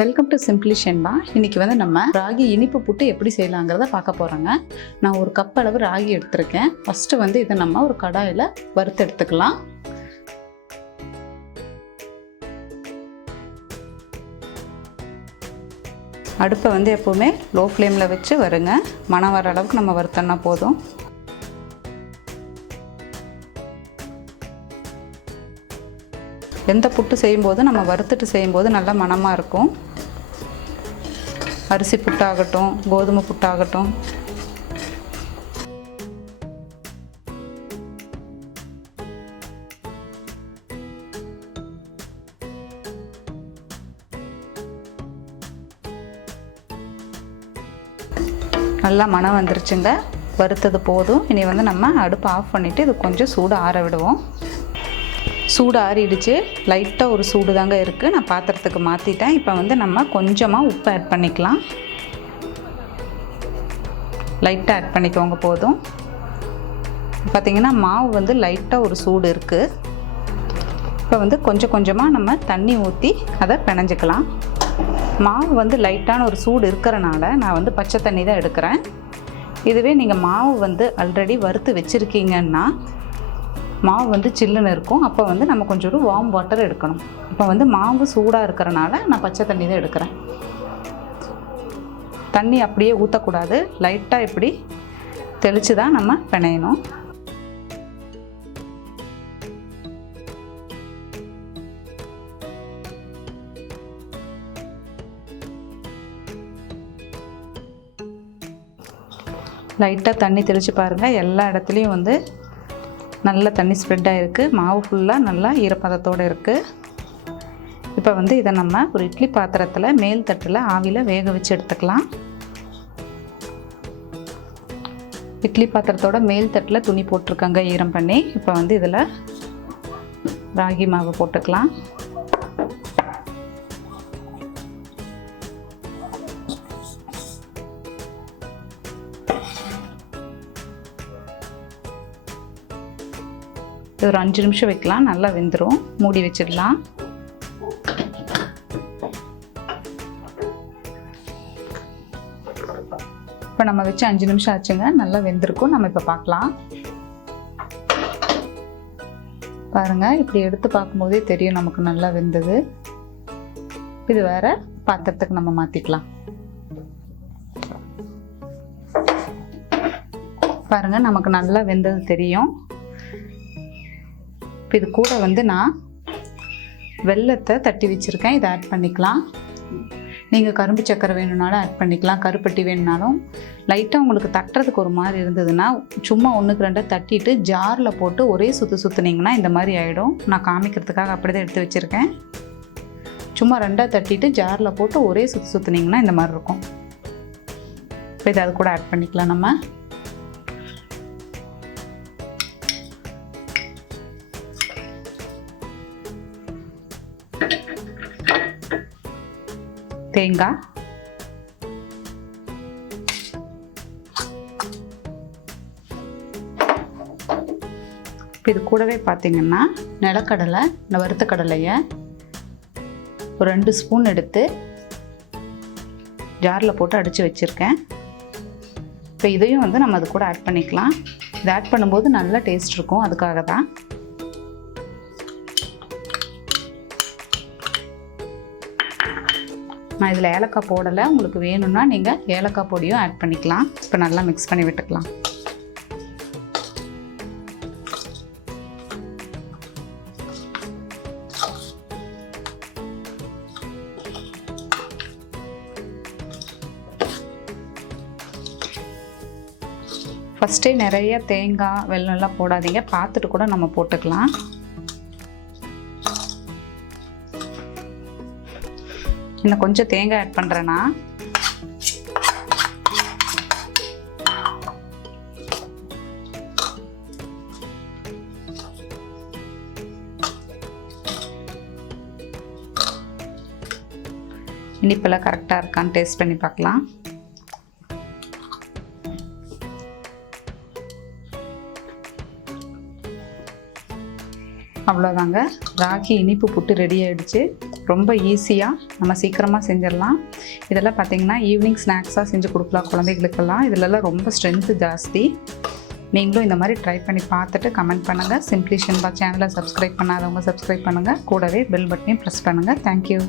Welcome to simply Shenba. இன்றைக்கி வந்து நம்ம ராகி இனிப்பு புட்டு எப்படி செய்யலாங்கிறத பார்க்க போகிறோங்க. நான் ஒரு கப் அளவு ராகி எடுத்திருக்கேன். ஃபஸ்ட்டு வந்து இதை நம்ம ஒரு கடாயில் வறுத்து எடுத்துக்கலாம். அடுப்பை வந்து எப்போவுமே லோ ஃப்ளேமில் வச்சு வருங்க. மணம் வர அளவுக்கு நம்ம வறுத்தோன்னா போதும். எந்த புட்டு செய்யும்போது நம்ம வறுத்துட்டு செய்யும்போது நல்ல மணமாக இருக்கும். அரிசி புட்டாகட்டும், கோதுமை புட்டாகட்டும். நல்லா மணம் வந்துருச்சுங்க. வறுத்தது போதும். இனி வந்து நம்ம அடுப்பை ஆஃப் பண்ணிவிட்டு இது கொஞ்சம் சூடு ஆற விடுவோம். சூடு ஆறிடுச்சு. லைட்டாக ஒரு சூடு தாங்க இருக்குது. நான் பாத்திரத்துக்கு மாற்றிட்டேன். இப்போ வந்து நம்ம கொஞ்சமாக உப்பு ஆட் பண்ணிக்கலாம். லைட்டாக ஆட் பண்ணிக்கோங்க போதும். பார்த்திங்கன்னா மாவு வந்து லைட்டாக ஒரு சூடு இருக்குது. இப்போ வந்து கொஞ்சம் கொஞ்சமாக நம்ம தண்ணி ஊற்றி அதை பிணைஞ்சிக்கலாம். மாவு வந்து லைட்டான ஒரு சூடு இருக்கிறனால நான் வந்து பச்சை தண்ணி தான் எடுக்கிறேன். இதுவே நீங்கள் மாவு வந்து ஆல்ரெடி வறுத்து வச்சுருக்கீங்கன்னா மாவு வந்து சில்லுன்னு இருக்கும். அப்போ வந்து நம்ம கொஞ்சம் ஒரு வார்ம் வாட்டர் எடுக்கணும். இப்போ வந்து மாவு சூடாக இருக்கிறனால நான் பச்சை தண்ணி தான் எடுக்கிறேன். தண்ணி அப்படியே ஊற்றக்கூடாது. லைட்டாக இப்படி தெளித்து தான் நம்ம பிணையணும். லைட்டாக தண்ணி தெளித்து பாருங்கள். எல்லா இடத்துலையும் வந்து நல்ல தண்ணி ஸ்ப்ரெட் ஆகிருக்கு. மாவு ஃபுல்லாக நல்லா ஈரப்பதத்தோடு இருக்குது. இப்போ வந்து இதை நம்ம ஒரு இட்லி பாத்திரத்தில் மேல் தட்டில் ஆவியில் வேக வச்சு எடுத்துக்கலாம். இட்லி பாத்திரத்தோட மேல் தட்டில் துணி போட்டிருக்காங்க ஈரம் பண்ணி. இப்போ வந்து இதில் ராகி மாவு போட்டுக்கலாம். ஒரு 5 நிமிஷம் வைக்கலாம். நல்லா வெந்துடும். மூடி வச்சிடலாம். இப்போ நம்ம வச்சு 5 நிமிஷம் ஆச்சுங்க. நல்லா வெந்திருக்கும். நம்ம இப்போ பார்க்கலாம். பாருங்கள், இப்படி எடுத்து பார்க்கும்போதே தெரியும் நமக்கு நல்லா வெந்தது. இது வேற பாத்திரத்துக்கு நம்ம மாற்றிக்கலாம். பாருங்கள், நமக்கு நல்லா வெந்தது தெரியும். இப்போ இது கூட வந்து நான் வெல்லத்தை தட்டி வச்சுருக்கேன். இதை ஆட் பண்ணிக்கலாம். நீங்கள் கரும்பு சக்கரை வேணும்னாலும் ஆட் பண்ணிக்கலாம். கருப்பட்டி வேணுனாலும். லைட்டாக உங்களுக்கு தட்டுறதுக்கு ஒரு மாதிரி இருந்ததுன்னா சும்மா 1க்கு 2 தட்டிட்டு ஜாரில் போட்டு ஒரே சுற்றுனீங்கன்னா இந்த மாதிரி ஆகிடும். நான் காமிக்கிறதுக்காக அப்படி தான் எடுத்து வச்சுருக்கேன். சும்மா 2 தட்டிட்டு ஜாரில் போட்டு ஒரே சுற்றுனீங்கன்னா இந்த மாதிரி இருக்கும். இப்போ இதை அது கூட ஆட் பண்ணிக்கலாம். நம்ம தேங்காய், இது கூடவே பார்த்திங்கன்னா நிலக்கடலை, இந்த வறுத்த கடலையை ஒரு 2 ஸ்பூன் எடுத்து ஜாரில் போட்டு அடித்து வச்சுருக்கேன். இப்போ இதையும் வந்து நம்ம அது கூட ஆட் பண்ணிக்கலாம். இதை ஆட் பண்ணும்போது நல்ல டேஸ்ட் இருக்கும். அதுக்காக தான். நான் இதில் ஏலக்காய் போடலை. உங்களுக்கு வேணும்னா நீங்கள் ஏலக்காய் பொடியும் ஆட் பண்ணிக்கலாம். இப்போ நல்லா மிக்ஸ் பண்ணி விட்டுக்கலாம். ஃபஸ்ட்டே நிறைய தேங்காய் வெல்லம்லாம் போடாதீங்க. பார்த்துட்டு கூட நம்ம போட்டுக்கலாம். இன்னும் கொஞ்சம் தேங்காய் ஆட் பண்ணுறேன்னா இனிப்பெல்லாம் கரெக்டாக இருக்கான்னு டேஸ்ட் பண்ணி பார்க்கலாம். அவ்வளோதாங்க, ராகி இனிப்பு புட்டு ரெடி ஆகிடுச்சு. ரொம்ப ஈஸியாக நம்ம சீக்கிரமாக செஞ்சிடலாம். இதெல்லாம் பார்த்திங்கன்னா ஈவினிங் ஸ்நாக்ஸாக செஞ்சு கொடுக்கலாம் குழந்தைகளுக்கெல்லாம். இதிலெல்லாம் ரொம்ப ஸ்ட்ரென்த்து ஜாஸ்தி. நீங்களும் இந்த மாதிரி ட்ரை பண்ணி பார்த்துட்டு கமெண்ட் பண்ணுங்கள். சிம்பிளி ஷென்பா சேனலை சப்ஸ்கிரைப் பண்ணாதவங்க சப்ஸ்கிரைப் பண்ணுங்கள். கூடவே பெல் பட்டனையும் ப்ரெஸ் பண்ணுங்கள். தேங்க்யூ.